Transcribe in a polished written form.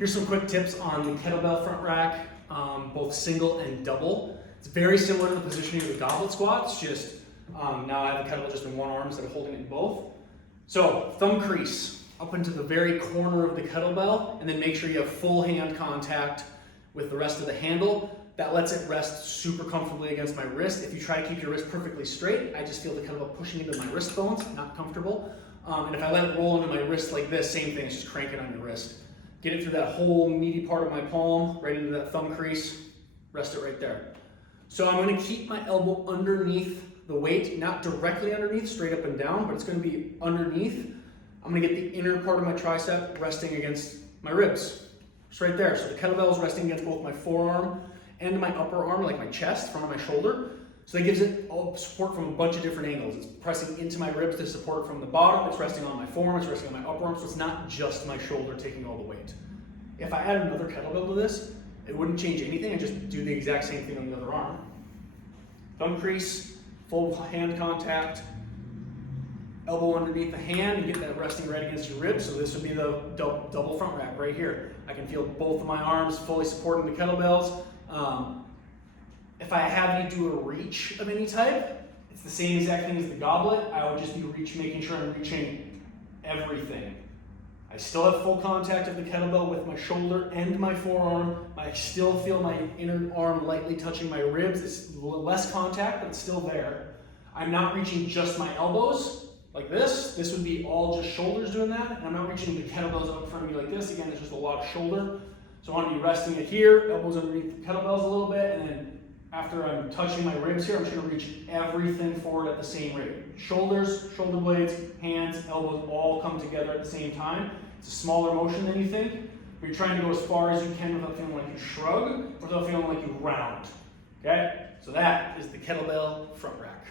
Here's some quick tips on the kettlebell front rack, both single and double. It's very similar to the positioning of the goblet squats, just now I have the kettlebell just in one arm instead of holding it in both. So thumb crease up into the very corner of the kettlebell, and then make sure you have full hand contact with the rest of the handle. That lets it rest super comfortably against my wrist. If you try to keep your wrist perfectly straight, I just feel the kettlebell pushing into my wrist bones, not comfortable. And if I let it roll into my wrist like this, same thing, it's just cranking on your wrist. Get it through that whole meaty part of my palm, right into that thumb crease, rest it right there. So I'm gonna keep my elbow underneath the weight, not directly underneath, straight up and down, but it's gonna be underneath. I'm gonna get the inner part of my tricep resting against my ribs. It's right there. So the kettlebell is resting against both my forearm and my upper arm, like my chest, front of my shoulder. So that gives it all support from a bunch of different angles. It's pressing into my ribs to support it from the bottom. It's resting on my forearm. It's resting on my upper arm. So it's not just my shoulder taking all the weight. If I add another kettlebell to this, it wouldn't change anything. I just do the exact same thing on the other arm. Thumb crease, full hand contact, elbow underneath the hand, and get that resting right against your ribs. So this would be the double front rack right here. I can feel both of my arms fully supporting the kettlebells. If I have you do a reach of any type, it's the same exact thing as the goblet. I would just be making sure I'm reaching everything. I still have full contact of the kettlebell with my shoulder and my forearm. I still feel my inner arm lightly touching my ribs. It's less contact, but it's still there. I'm not reaching just my elbows like this. This would be all just shoulders doing that. And I'm not reaching the kettlebells up in front of me like this. Again, it's just a lot of shoulder. So I want to be resting it here, elbows underneath the kettlebells a little bit, and then after I'm touching my ribs here, I'm just going to reach everything forward at the same rate. Shoulders, shoulder blades, hands, elbows all come together at the same time. It's a smaller motion than you think, but you're trying to go as far as you can without feeling like you shrug, or without feeling like you round. Okay? So that is the kettlebell front rack.